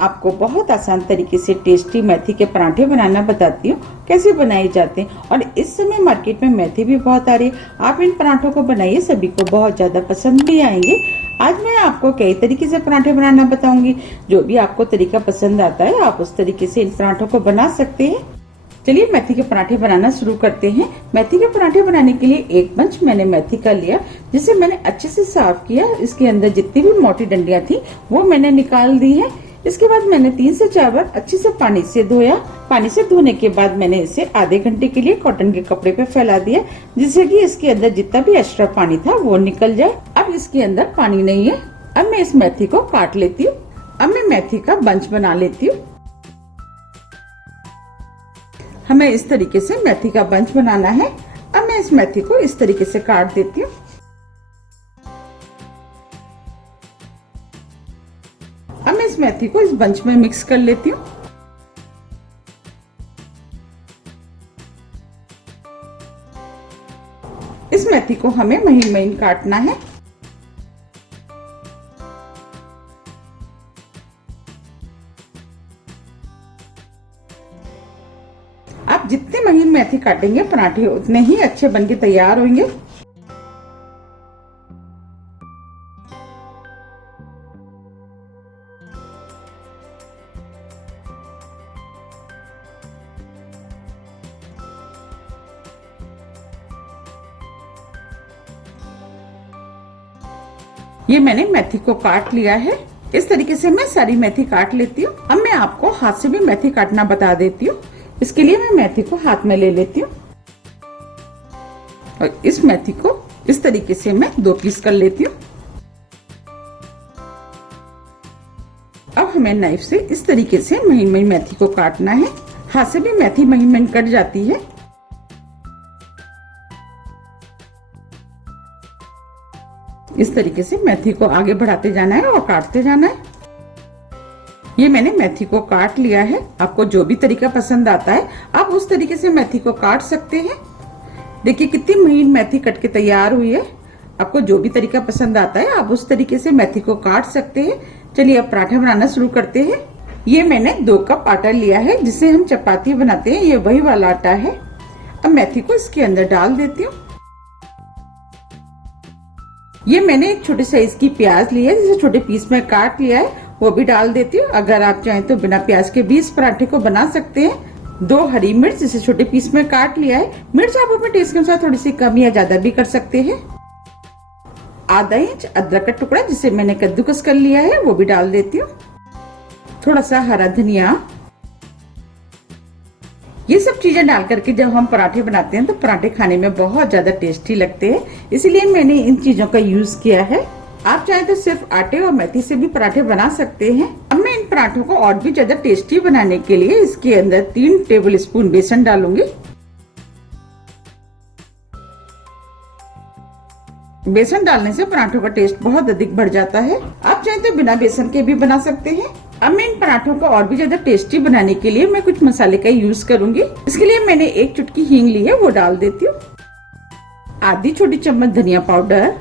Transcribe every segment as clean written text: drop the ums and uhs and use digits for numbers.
आपको बहुत आसान तरीके से टेस्टी मेथी के पराठे बनाना बताती हूँ, कैसे बनाए जाते हैं। और इस समय मार्केट में मेथी भी बहुत आ रही है। आप इन पराठों को बनाइए, सभी को बहुत ज्यादा पसंद भी आएंगे। आज मैं आपको कई तरीके से पराठे बनाना बताऊंगी। जो भी आपको तरीका पसंद आता है आप उस तरीके से इन पराठों को बना सकते हैं। चलिए मेथी के पराठे बनाना शुरू करते हैं। मेथी के पराठे बनाने के लिए एक बंच मैंने मेथी का लिया, जिसे मैंने अच्छे से साफ किया। इसके अंदर जितनी भी मोटी डंडियां थी वो मैंने निकाल दी है। इसके बाद मैंने 3 से 4 बार अच्छे से पानी से धोया। पानी से धोने के बाद मैंने इसे आधे घंटे के लिए कॉटन के कपड़े पे फैला दिया, जिससे कि इसके अंदर जितना भी एक्स्ट्रा पानी था वो निकल जाए। अब इसके अंदर पानी नहीं है। अब मैं इस मेथी को काट लेती हूँ। अब मैं मेथी का बंच बना लेती हूँ। हमें इस तरीके से मेथी का बंच बनाना है। अब मैं इस मेथी को इस तरीके से काट देती हूँ। अब मैं इस मेथी को इस बंच में मिक्स कर लेती हूँ। इस मेथी को हमें महीन महीन काटना है। आप जितने महीन मेथी काटेंगे पराठे उतने ही अच्छे बनके तैयार होंगे। ये मैंने मेथी को काट लिया है। इस तरीके से मैं सारी मेथी काट लेती हूँ। अब मैं आपको हाथ से भी मेथी काटना बता देती हूँ। इसके लिए मैं मेथी को हाथ में ले लेती हूँ और इस मेथी को इस तरीके से मैं 2 पीस कर लेती हूँ। अब हमें नाइफ से इस तरीके से महीन महीन मेथी को काटना है। हाथ से भी मेथी महीन महीन कट जाती है। इस तरीके से मेथी को आगे बढ़ाते जाना है और काटते जाना है। ये मैंने मेथी को काट लिया है। आपको जो भी तरीका पसंद आता है आप उस तरीके से मेथी को काट सकते हैं। देखिए कितनी महीन मेथी कट के तैयार हुई है। आपको जो भी तरीका पसंद आता है आप उस तरीके से मेथी को काट सकते हैं। चलिए अब पराठा बनाना शुरू करते हैं। ये मैंने 2 कप आटा लिया है, जिसे हम चपाती बनाते हैं। ये वही वाला आटा है। अब मेथी को इसके अंदर डाल देती हूँ। ये मैंने एक छोटे साइज की प्याज ली है, जिसे छोटे पीस में काट लिया है, वो भी डाल देती हूँ। अगर आप चाहें तो बिना प्याज के भी इस पराठे को बना सकते हैं। 2 हरी मिर्च जिसे छोटे पीस में काट लिया है। मिर्च आप अपने टेस्ट के अनुसार थोड़ी सी कम या ज्यादा भी कर सकते हैं। आधा इंच अदरक का टुकड़ा जिसे मैंने कद्दूकस कर लिया है वो भी डाल देती हूँ। थोड़ा सा हरा धनिया। ये सब चीजें डाल करके जब हम पराठे बनाते हैं तो पराठे खाने में बहुत ज्यादा टेस्टी लगते हैं, इसलिए मैंने इन चीजों का यूज किया है। आप चाहे तो सिर्फ आटे और मेथी से भी पराठे बना सकते हैं। अब मैं इन पराठों को और भी ज्यादा टेस्टी बनाने के लिए इसके अंदर 3 टेबल स्पून बेसन डालूंगी। बेसन डालने से पराठों का टेस्ट बहुत अधिक बढ़ जाता है। आप चाहे तो बिना बेसन के भी बना सकते हैं। अब मैं इन पराठों को और भी ज्यादा टेस्टी बनाने के लिए मैं कुछ मसाले का यूज करूंगी। इसके लिए मैंने 1 चुटकी हींग ली है, वो डाल देती हूँ। आधी छोटी चम्मच धनिया पाउडर,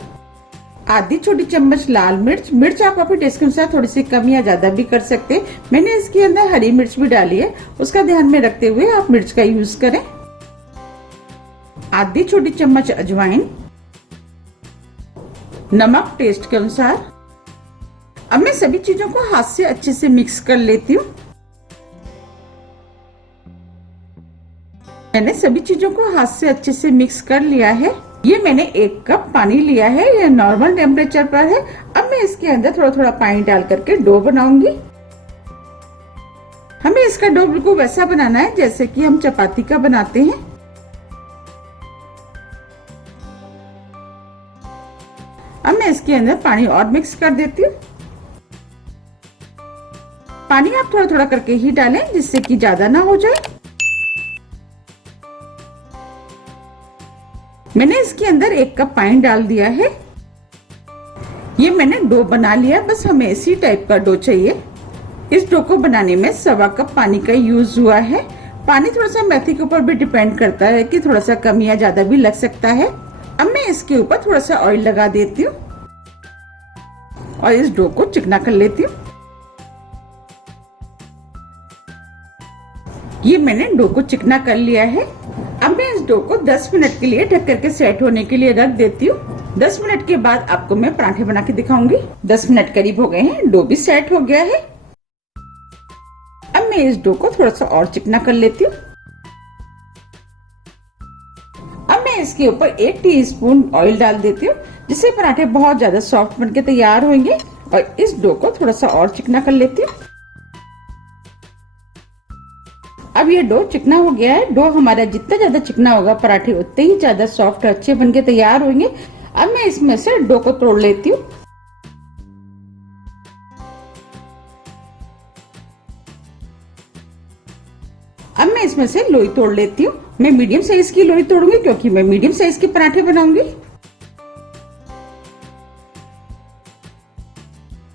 आधी छोटी चम्मच लाल मिर्च। मिर्च आप अपने टेस्ट के अनुसार थोड़ी सी कम या ज्यादा भी कर सकते हैं। मैंने इसके अंदर हरी मिर्च भी डाली है, उसका ध्यान में रखते हुए आप मिर्च का यूज करें। आधी छोटी चम्मच अजवाइन, नमक टेस्ट के अनुसार। अब मैं सभी चीजों को हाथ से अच्छे से मिक्स कर लेती हूँ। मैंने सभी चीजों को हाथ से अच्छे से मिक्स कर लिया है। ये मैंने 1 कप पानी लिया है, ये नॉर्मल टेम्परेचर पर है। अब मैं इसके अंदर थोड़ा थोड़ा पानी डाल करके डो बनाऊंगी। हमें इसका डो बिल्कुल वैसा बनाना है जैसे कि हम चपाती का बनाते हैं। अब मैं इसके अंदर पानी और मिक्स कर देती हूँ। पानी आप थोड़ा थोड़ा करके ही डालें, जिससे कि ज्यादा ना हो जाए। मैंने इसके अंदर 1 कप पानी डाल दिया है। ये मैंने डो बना लिया, बस हमें इसी टाइप का डो चाहिए। इस डो को बनाने में 1.25 कप पानी का यूज हुआ है। पानी थोड़ा सा मेथी के ऊपर भी डिपेंड करता है कि थोड़ा सा कम या ज्यादा भी लग सकता है। अब मैं इसके ऊपर थोड़ा सा ऑयल लगा देती हूँ। और इस डो को चिकना कर लेती हूँ। ये मैंने डो को चिकना कर लिया है। अब मैं इस डो को 10 मिनट के लिए ढक करके सेट होने के लिए रख देती हूँ। 10 मिनट के बाद आपको मैं पराठे बना के दिखाऊंगी। 10 मिनट करीब हो गए हैं, डो भी सेट हो गया है। अब मैं इस डो को थोड़ा सा और चिकना कर लेती हूँ। अब मैं इसके ऊपर 1 टीस्पून ऑयल डाल देती हूँ, जिससे पराठे बहुत ज्यादा सॉफ्ट बनके तैयार होंगे। और इस डो को थोड़ा सा और चिकना कर लेती हूँ। अब ये डो चिकना हो गया है। डो हमारा जितना ज्यादा चिकना होगा पराठे उतने ही ज्यादा सॉफ्ट और अच्छे बनके तैयार होंगे। अब मैं इसमें से डो को तोड़ लेती हूँ। अब मैं इसमें से लोई तोड़ लेती हूँ। मैं मीडियम साइज की लोई तोड़ूंगी क्योंकि मैं मीडियम साइज के पराठे बनाऊंगी।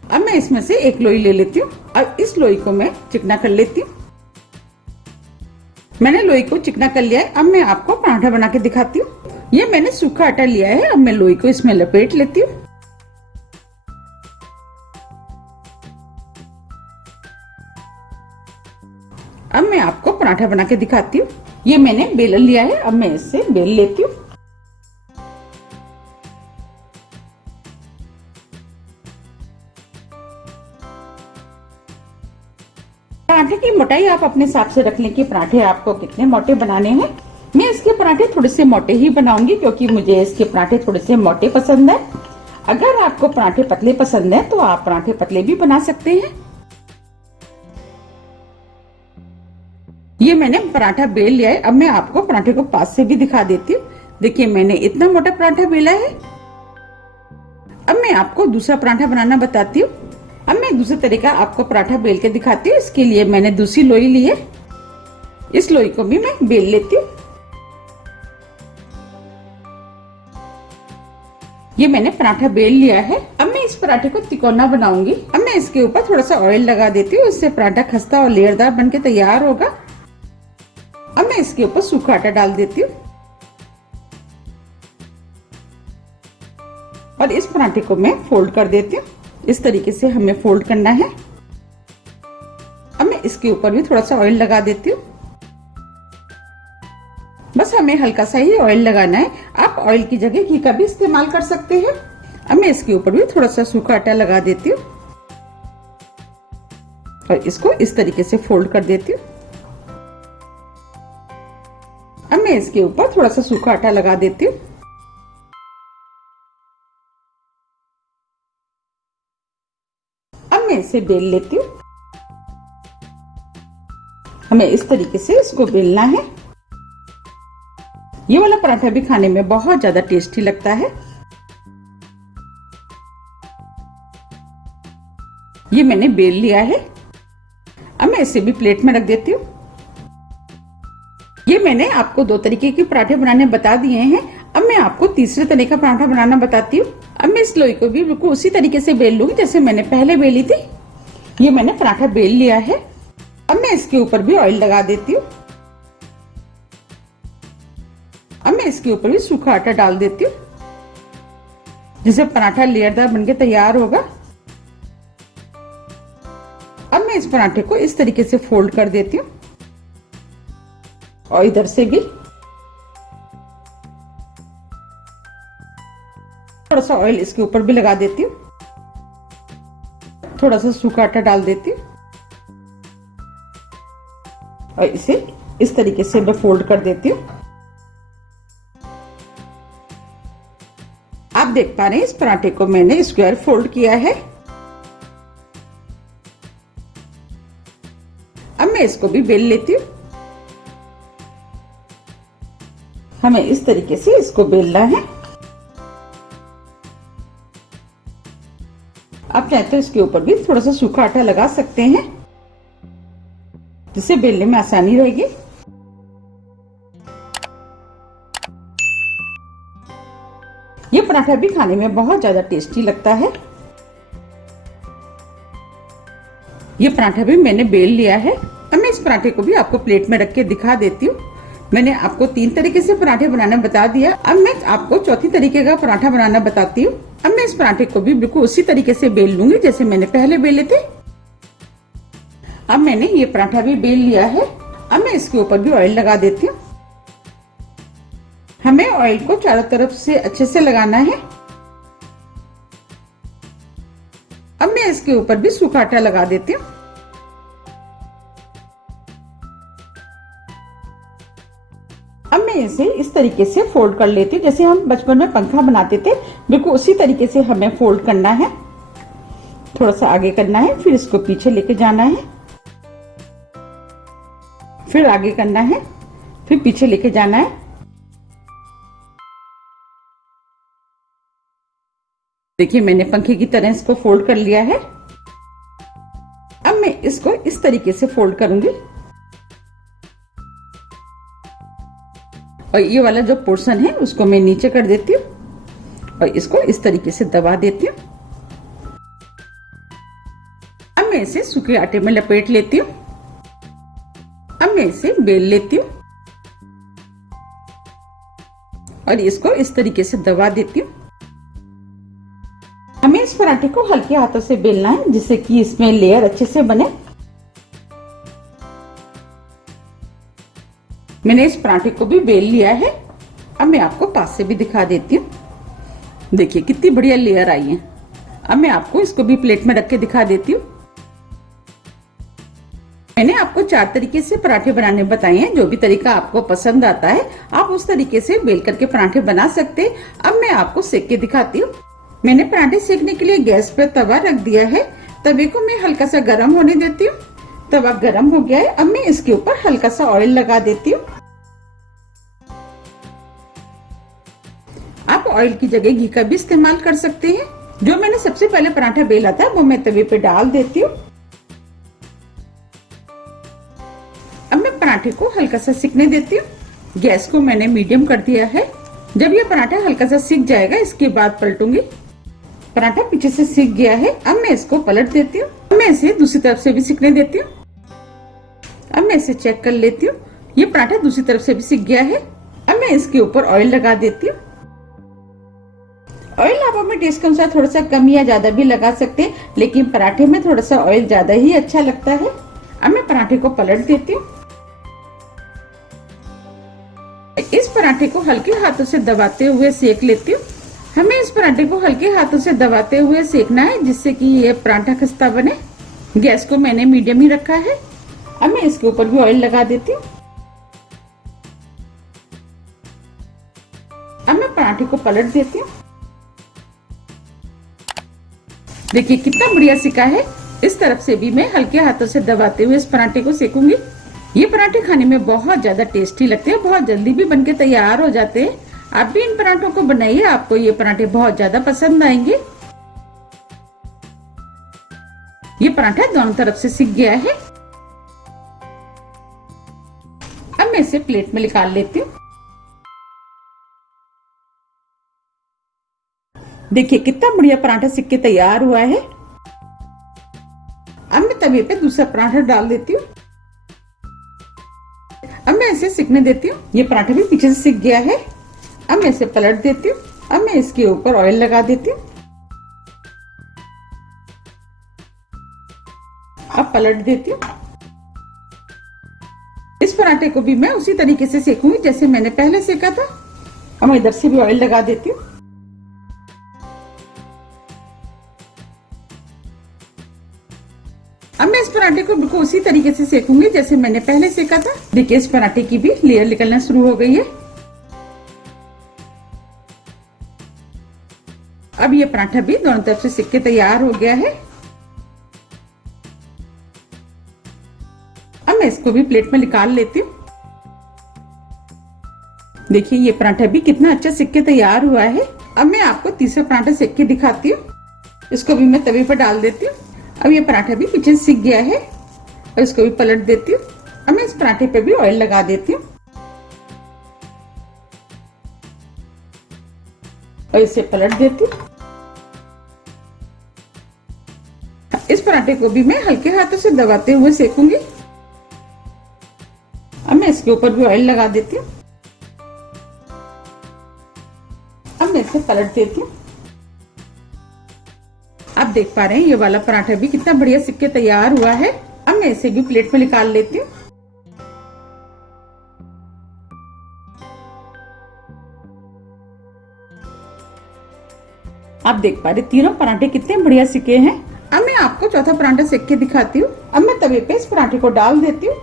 अब मैं इसमें से एक लोई ले लेती हूँ। अब इस लोई को मैं चिकना कर लेती हूँ। मैंने लोई को चिकना कर लिया है। अब मैं आपको पराठा बना के दिखाती हूँ। ये मैंने सूखा आटा लिया है। अब मैं लोई को इसमें लपेट लेती हूँ। अब मैं आपको पराठा बना के दिखाती हूँ। ये मैंने बेलन लिया है। अब मैं इससे बेल लेती हूँ। पराठे की मोटाई आप अपने हिसाब से रख लें कि पराठे आपको कितने मोटे बनाने हैं। मैं इसके पराठे थोड़े से मोटे ही बनाऊंगी क्योंकि मुझे इसके पराठे थोड़े से मोटे पसंद है। अगर आपको पराठे पतले पसंद है तो आप पराठे पतले भी बना सकते हैं। ये मैंने पराठा बेल लिया है। अब मैं आपको पराठे को पास से भी दिखा देती हूँ। देखिए मैंने इतना मोटा पराठा बेला है। अब मैं आपको दूसरा पराठा बनाना बताती हूँ। अब मैं दूसरा तरीका आपको पराठा बेल के दिखाती हूँ। इसके लिए मैंने दूसरी लोई ली है। इस लोई को भी मैं बेल लेती हूँ। ये मैंने पराठा बेल लिया है। अब मैं इस पराठे को तिकोना बनाऊंगी। अब मैं इसके ऊपर थोड़ा सा ऑयल लगा देती हूँ। इससे पराठा खस्ता और लेयरदार बनके तैयार होगा। अब मैं इसके ऊपर सूखा आटा डाल देती हूँ और इस पराठे को मैं फोल्ड कर देती हूँ। इस तरीके से हमें फोल्ड करना है। अब मैं इसके ऊपर भी थोड़ा सा ऑयल लगा देती हूँ। बस हमें हल्का सा ही ऑयल लगाना है। आप ऑयल की जगह घी का भी इस्तेमाल कर सकते हैं। अब मैं इसके ऊपर भी थोड़ा सा सूखा आटा लगा देती हूँ और इसको इस तरीके से फोल्ड कर देती हूँ। अब मैं इसके ऊपर थोड़ा सा सूखा आटा लगा देती हूँ। अब मैं इसे बेल लेती हूँ। हमें इस तरीके से इसको बेलना है। ये वाला पराठा भी खाने में बहुत ज्यादा टेस्टी लगता है। ये मैंने बेल लिया है। अब मैं इसे भी प्लेट में रख देती हूँ। ये मैंने आपको 2 तरीके के पराठे बनाने बता दिए हैं। अब मैं आपको तीसरे तरह का पराठा बनाना बताती हूँ। अब मैं इस लोई को भी बिल्कुल उसी तरीके से बेल लूंगी जैसे मैंने पहले बेली थी। ये मैंने पराठा बेल लिया है। अब मैं इसके ऊपर भी ऑयल लगा देती हूँ। अब मैं इसके ऊपर भी सूखा आटा डाल देती हूँ जिससे पराठा लेयरदार बनके तैयार होगा। अब मैं इस पराठे को इस तरीके से फोल्ड कर देती हूँ और इधर से भी थोड़ा सा ऑयल इसके ऊपर भी लगा देती हूँ। थोड़ा सा सूखा आटा डाल देती हूँ और इसे इस तरीके से मैं फोल्ड कर देती हूँ। आप देख पा रहे हैं इस पराठे को मैंने स्क्वायर फोल्ड किया है। अब मैं इसको भी बेल लेती हूँ। हमें इस तरीके से इसको बेलना है। आप चाहे तो इसके ऊपर भी थोड़ा सा सूखा आटा लगा सकते हैं जिससे बेलने में आसानी रहेगी। ये पराठा भी खाने में बहुत ज्यादा टेस्टी लगता है। ये पराठा भी मैंने बेल लिया है। अब मैं इस पराठे को भी आपको प्लेट में रख के दिखा देती हूँ। मैंने आपको 3 तरीके से पराठे बनाना बता दिया। अब मैं आपको चौथी तरीके का पराठा बनाना बताती हूँ। अब मैं इस पराठे को भी बिल्कुल उसी तरीके से बेल लूंगी जैसे मैंने पहले बेले थे। अब मैंने ये पराठा भी बेल लिया है। अब मैं इसके ऊपर भी ऑयल लगा देती हूँ। हमें ऑयल को चारों तरफ से अच्छे से लगाना है। अब मैं इसके ऊपर भी सूखा आटा लगा देती हूँ। अब मैं इसे इस तरीके से फोल्ड कर लेती हूँ, जैसे हम बचपन में पंखा बनाते थे, बिल्कुल उसी तरीके से हमें फोल्ड करना है। थोड़ा सा आगे करना है, फिर इसको पीछे लेके जाना है, फिर आगे करना है, फिर पीछे लेके जाना है। देखिए मैंने पंखे की तरह इसको फोल्ड कर लिया है। अब मैं इसको इस तरीके से फोल्ड करूंगी और ये वाला जो पोर्शन है उसको मैं नीचे कर देती हूँ और इसको इस तरीके से दबा देती हूँ। अब मैं इसे सूखे आटे में लपेट लेती हूँ। अब मैं इसे बेल लेती हूँ और इसको इस तरीके से दबा देती हूँ। हमें इस पराठे को हल्के हाथों से बेलना है, जिससे कि इसमें लेयर अच्छे से बने। मैंने इस पराठे को भी बेल लिया है। अब मैं आपको पास से भी दिखा देती हूँ। देखिए कितनी बढ़िया लेयर आई है। अब मैं आपको इसको भी प्लेट में रख के दिखा देती हूँ। मैंने आपको 4 तरीके से पराठे बनाने बताए हैं। जो भी तरीका आपको पसंद आता है आप उस तरीके से बेल करके पराठे बना सकते हैं। अब मैं आपको सेक के दिखाती हूँ। मैंने पराठे सेकने के लिए गैस पर तवा रख दिया है। तवे को मैं हल्का सा गर्म होने देती हूँ। तवा गर्म हो गया है। अब मैं इसके ऊपर हल्का सा ऑयल लगा देती हूँ। आप ऑयल की जगह घी का भी इस्तेमाल कर सकते हैं। जो मैंने सबसे पहले पराठा बेला था वो मैं तवे पे डाल देती हूँ। अब मैं पराठे को हल्का सा सिकने देती हूँ। गैस को मैंने मीडियम कर दिया है। जब ये पराठा हल्का सा सिक जाएगा इसके बाद पलटूंगी। पराठा पीछे से सिक गया है। अब मैं इसको पलट देती हूँ। अब मैं इसे दूसरी तरफ से भी सिकने देती हूँ। अब मैं इसे चेक कर लेती हूँ। ये पराठा दूसरी तरफ से भी सिक गया है। अब मैं इसके ऊपर ऑयल लगा देती हूँ। ऑयल आप अपने टेस्ट के अनुसार थोड़ा सा कम या ज्यादा भी लगा सकते हैं, लेकिन पराठे में थोड़ा सा ऑयल ज्यादा ही अच्छा लगता है। अब मैं पराठे को पलट देती हूँ। इस पराठे को हल्के हाथों से दबाते हुए सेक लेती हूँ। हमें इस पराठे को हल्के हाथों से दबाते हुए सेकना है, जिससे कि ये पराठा खस्ता बने। गैस को मैंने मीडियम ही रखा है। अब मैं इसके ऊपर भी ऑयल लगा देती हूँ। अब मैं पराठे को पलट देती हूँ। देखिए कितना बढ़िया सिका है। इस तरफ से भी मैं हल्के हाथों से दबाते हुए इस पराठे को सेकूंगी। ये पराठे खाने में बहुत ज्यादा टेस्टी लगते हैं, बहुत जल्दी भी बनके तैयार हो जाते हैं। आप भी इन पराठों को बनाइए, आपको ये पराठे बहुत ज्यादा पसंद आएंगे। ये पराठा दोनों तरफ से सिक गया है। अब मैं इसे प्लेट में निकाल लेती हूँ। देखिए कितना बढ़िया पराठा सिक के तैयार हुआ है। अब मैं तवे पे दूसरा पराठा डाल देती हूँ। अब मैं इसे सिकने देती हूँ। ये पराठा भी पीछे से सिक गया है। अब मैं इसे पलट देती हूँ। अब मैं इसके ऊपर ऑयल लगा देती हूँ। अब पलट देती हूँ। इस पराठे को भी मैं उसी तरीके से सेकूंगी जैसे मैंने पहले सेका था। अब मैं इधर से भी ऑयल लगा देती हूँ। अब मैं इस पराठे को बिल्कुल उसी तरीके से सेकूंगी जैसे मैंने पहले सेका था। देखिए इस पराठे की भी लेयर निकलना शुरू हो गई है। अब ये पराठा भी दोनों तरफ से सिक के तैयार हो गया है। अब मैं इसको भी प्लेट में निकाल लेती हूँ। देखिए ये पराठा भी कितना अच्छा सिक के तैयार हुआ है। अब मैं आपको तीसरा पराठा सेक के दिखाती हूँ। इसको भी मैं तवे पर डाल देती हूँ। अब ये पराठा भी पीछे सिक गया है और इसको भी पलट देती हूँ। अब मैं इस पराठे पे भी ऑयल लगा देती हूँ और इसे पलट देती हूँ। इस पराठे को भी मैं हल्के हाथों से दबाते हुए सेकूंगी। अब मैं इसके ऊपर भी ऑयल लगा देती हूँ। अब मैं इसे पलट देती हूँ। आप देख पा रहे हैं ये वाला पराठा भी कितना बढ़िया सिक के तैयार हुआ है। अब मैं इसे भी प्लेट में निकाल लेती हूँ। आप देख पा रहे तीनों पराठे कितने बढ़िया सिके हैं। अब मैं आपको चौथा पराठा सेक के दिखाती हूँ। अब मैं तवे पे इस पराठे को डाल देती हूँ।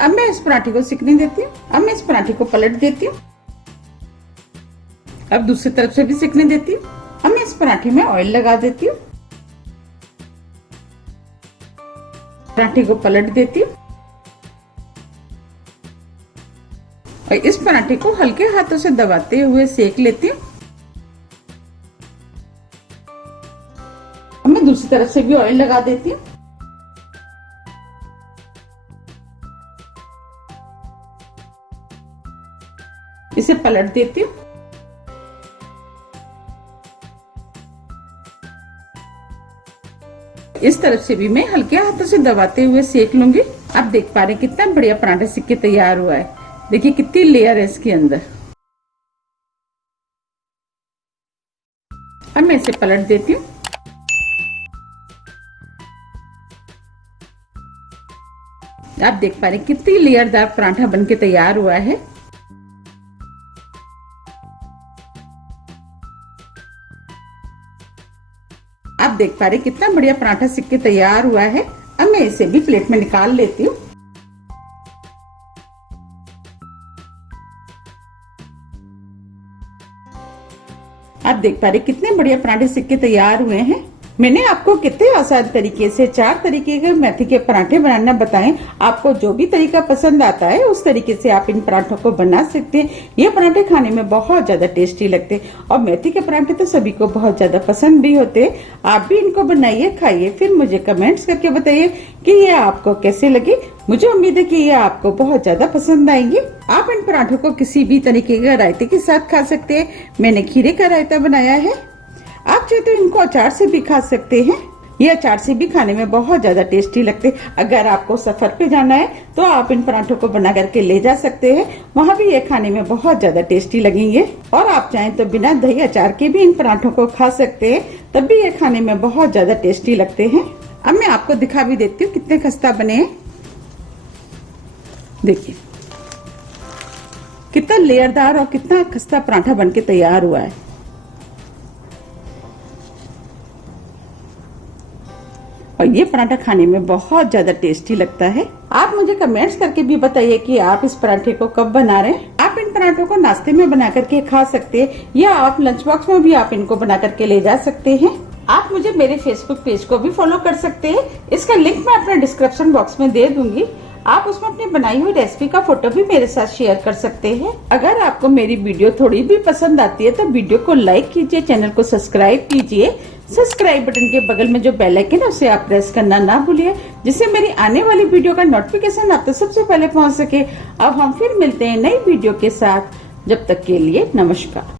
अब मैं इस पराठे को सिकने देती हूँ। अब मैं इस पराठे को पलट देती हूँ। अब दूसरी तरफ से भी सिकने देती हूँ। अब मैं इस पराठे में ऑयल लगा देती हूँ। पराठे को पलट देती हूँ और इस पराठे को हल्के हाथों से दबाते हुए सेक लेती हूँ। अब मैं दूसरी तरफ से भी ऑयल लगा देती हूँ। इसे पलट देती हूँ। इस तरफ से भी मैं हल्के हाथों से दबाते हुए सेक लूंगी। आप देख पा रहे हैं कितना बढ़िया पराठा सिक के तैयार हुआ है। देखिए कितनी लेयर है इसके अंदर। अब मैं इसे पलट देती हूँ। आप देख पा रहे हैं कितनी लेयरदार पराठा बनके तैयार हुआ है। आप देख पा रहे कितना बढ़िया पराठा सिक के तैयार हुआ है। अब मैं इसे भी प्लेट में निकाल लेती हूँ। आप देख पा रहे कितने बढ़िया पराठे सिक के तैयार हुए हैं। मैंने आपको कितने आसान तरीके से 4 तरीके के मेथी के पराठे बनाना बताएं। आपको जो भी तरीका पसंद आता है उस तरीके से आप इन पराठों को बना सकते हैं। ये पराठे खाने में बहुत ज्यादा टेस्टी लगते हैं और मेथी के पराठे तो सभी को बहुत ज्यादा पसंद भी होते हैं। आप भी इनको बनाइए, खाइए, फिर मुझे कमेंट्स करके बताइए कि ये आपको कैसे लगे। मुझे उम्मीद है कि ये आपको बहुत ज्यादा पसंद आएंगे। आप इन पराठों को किसी भी तरीके के रायते के साथ खा सकते हैं। मैंने खीरे का रायता बनाया है। आप चाहे तो इनको अचार से भी खा सकते हैं। ये अचार से भी खाने में बहुत ज्यादा टेस्टी लगते हैं। अगर आपको सफर पे जाना है तो आप इन पराठों को बना करके ले जा सकते हैं। वहाँ भी ये खाने में बहुत ज्यादा टेस्टी लगेंगे। और आप चाहें तो बिना दही अचार के भी इन पराठों को खा सकते हैं, तब भी ये खाने में बहुत ज्यादा टेस्टी लगते हैं। अब मैं आपको दिखा भी देती हूँ कितने खस्ता बने हैं। देखिए कितना लेयरदार और कितना खस्ता पराठा बनके तैयार हुआ है। और ये पराठा खाने में बहुत ज्यादा टेस्टी लगता है। आप मुझे कमेंट्स करके भी बताइए कि आप इस पराठे को कब बना रहे हैं। आप इन पराठों को नाश्ते में बना करके खा सकते हैं या आप लंच बॉक्स में भी आप इनको बना करके ले जा सकते हैं। आप मुझे मेरे फेसबुक पेज को भी फॉलो कर सकते हैं। इसका लिंक मैं अपने डिस्क्रिप्शन बॉक्स में दे दूंगी। आप उसमें अपनी बनाई हुई रेसिपी का फोटो भी मेरे साथ शेयर कर सकते हैं। अगर आपको मेरी वीडियो थोड़ी भी पसंद आती है तो वीडियो को लाइक कीजिए, चैनल को सब्सक्राइब कीजिए। सब्सक्राइब बटन के बगल में जो बेल आइकन है उसे आप प्रेस करना ना भूलिए, जिससे मेरी आने वाली वीडियो का नोटिफिकेशन आप तक सबसे पहले पहुंच सके। अब हम फिर मिलते हैं नई वीडियो के साथ। जब तक के लिए नमस्कार।